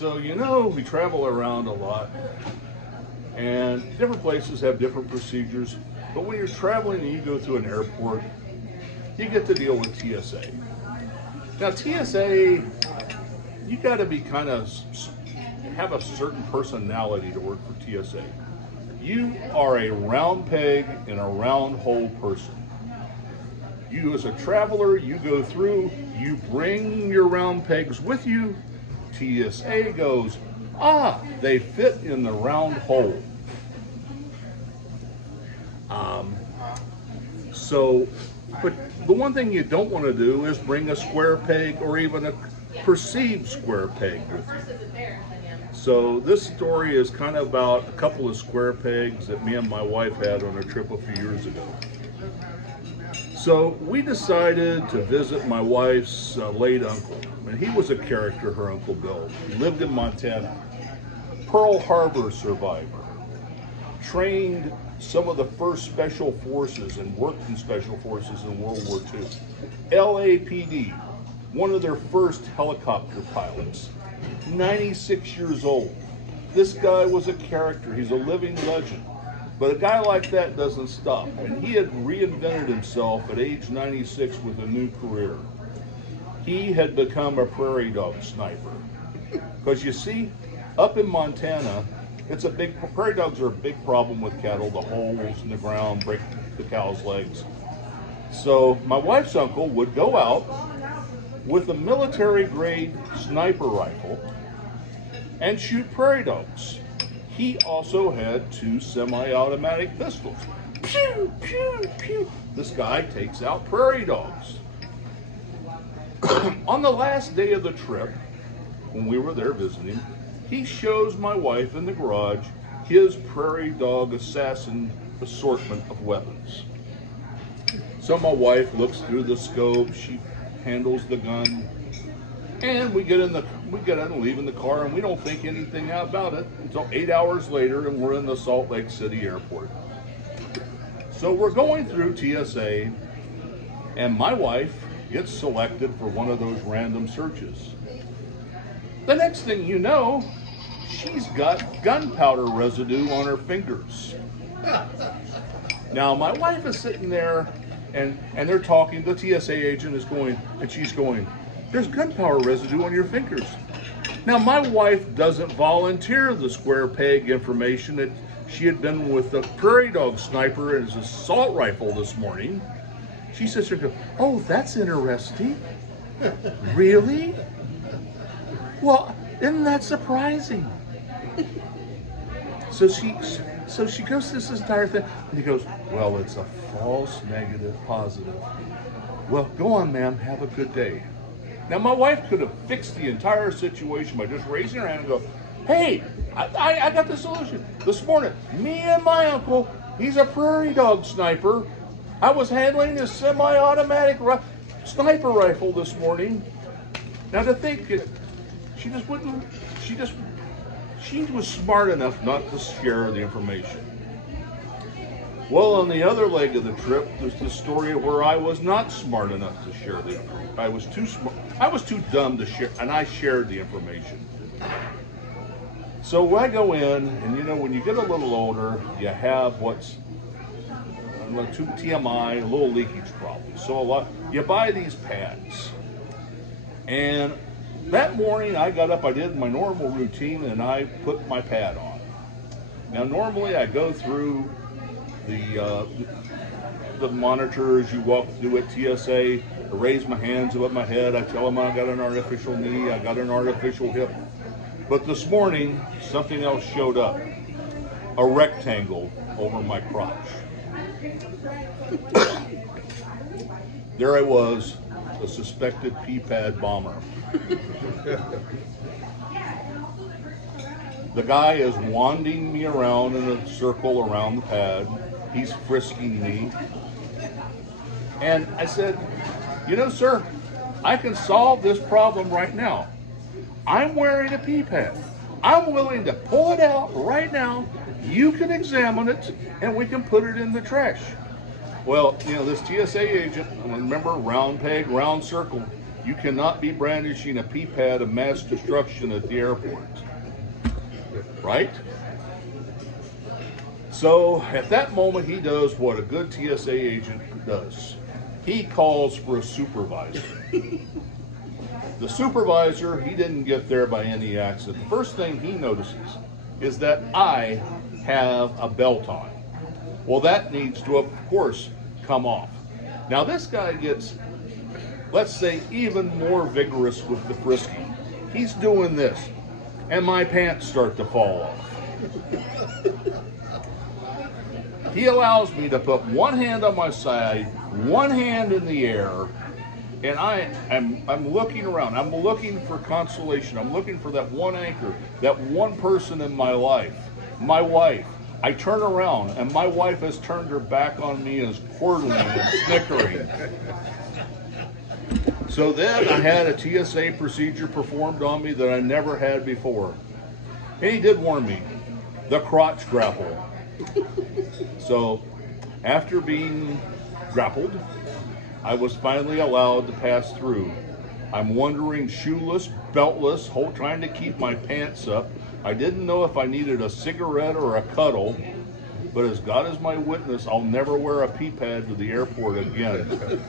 So, we travel around a lot, and different places have different procedures. But when you're traveling and you go through an airport, you get to deal with TSA. Now, TSA, you got to be have a certain personality to work for TSA. You are a round peg in a round hole person. You, as a traveler, you go through, you bring your round pegs with you. TSA goes, they fit in the round hole. But the one thing you don't want to do is bring a square peg or even a perceived square peg with you. So this story is kind of about a couple of square pegs that me and my wife had on a trip a few years ago. So we decided to visit my wife's late uncle, and he was a character, her Uncle Bill. He lived in Montana, Pearl Harbor survivor, trained some of the first special forces and worked in special forces in World War II. LAPD, one of their first helicopter pilots, 96 years old. This guy was a character, he's a living legend. But a guy like that doesn't stop. And he had reinvented himself at age 96 with a new career. He had become a prairie dog sniper. Because you see, up in Montana, prairie dogs are a big problem with cattle. The holes in the ground break the cow's legs. So my wife's uncle would go out with a military grade sniper rifle and shoot prairie dogs. He also had 2 semi-automatic pistols. Pew, pew, pew. This guy takes out prairie dogs. On the last day of the trip, when we were there visiting, he shows my wife in the garage his prairie dog assassin assortment of weapons. So my wife looks through the scope, she handles the gun, and we get out and leave in the car, and we don't think anything about it until 8 hours later, and we're in the Salt Lake City airport. So we're going through TSA, and my wife gets selected for one of those random searches. The next thing you know, she's got gunpowder residue on her fingers. Now, my wife is sitting there, and they're talking. The TSA agent is going, and she's going, "There's gunpowder residue on your fingers." Now, my wife doesn't volunteer the square peg information that she had been with the prairie dog sniper and his assault rifle this morning. She sits there and goes, "Oh, that's interesting. Really? Well, isn't that surprising?" So she goes through this entire thing, and he goes, "Well, it's a false negative positive. Well, go on, ma'am. Have a good day." Now, my wife could have fixed the entire situation by just raising her hand and go, "Hey, I got the solution. This morning, me and my uncle, he's a prairie dog sniper. I was handling his semi-automatic sniper rifle this morning." Now, to think that she was smart enough not to share the information. Well, on the other leg of the trip, there's the story where I was not smart enough to share the information. I was too dumb to share, and I shared the information. So I go in, and when you get a little older, you have what's TMI, a little leakage problem. So you buy these pads. And that morning I got up, I did my normal routine, and I put my pad on. Now normally I go through the monitors you walk through at TSA, I raise my hands above my head, I tell them I got an artificial knee, I got an artificial hip. But this morning, something else showed up, a rectangle over my crotch. There I was, a suspected pee-pad bomber. The guy is wanding me around in a circle around the pad. He's frisking me. And I said, "Sir, I can solve this problem right now. I'm wearing a pee pad. I'm willing to pull it out right now. You can examine it, and we can put it in the trash." Well, this TSA agent, remember, round peg, round circle. You cannot be brandishing a pee-pad of mass destruction at the airport. Right? So at that moment, he does what a good TSA agent does. He calls for a supervisor. The supervisor, he didn't get there by any accident. The first thing he notices is that I have a belt on. Well, that needs to, of course, come off. Now this guy gets, let's say, even more vigorous with the frisking. He's doing this, and my pants start to fall off. He allows me to put one hand on my side, one hand in the air, and I'm looking around. I'm looking for consolation. I'm looking for that one anchor, that one person in my life, my wife. I turn around, and my wife has turned her back on me and is chortling and snickering. So then I had a TSA procedure performed on me that I never had before. And he did warn me, the crotch grapple. So after being grappled, I was finally allowed to pass through. I'm wandering shoeless, beltless, trying to keep my pants up. I didn't know if I needed a cigarette or a cuddle, but as God is my witness, I'll never wear a pee pad to the airport again.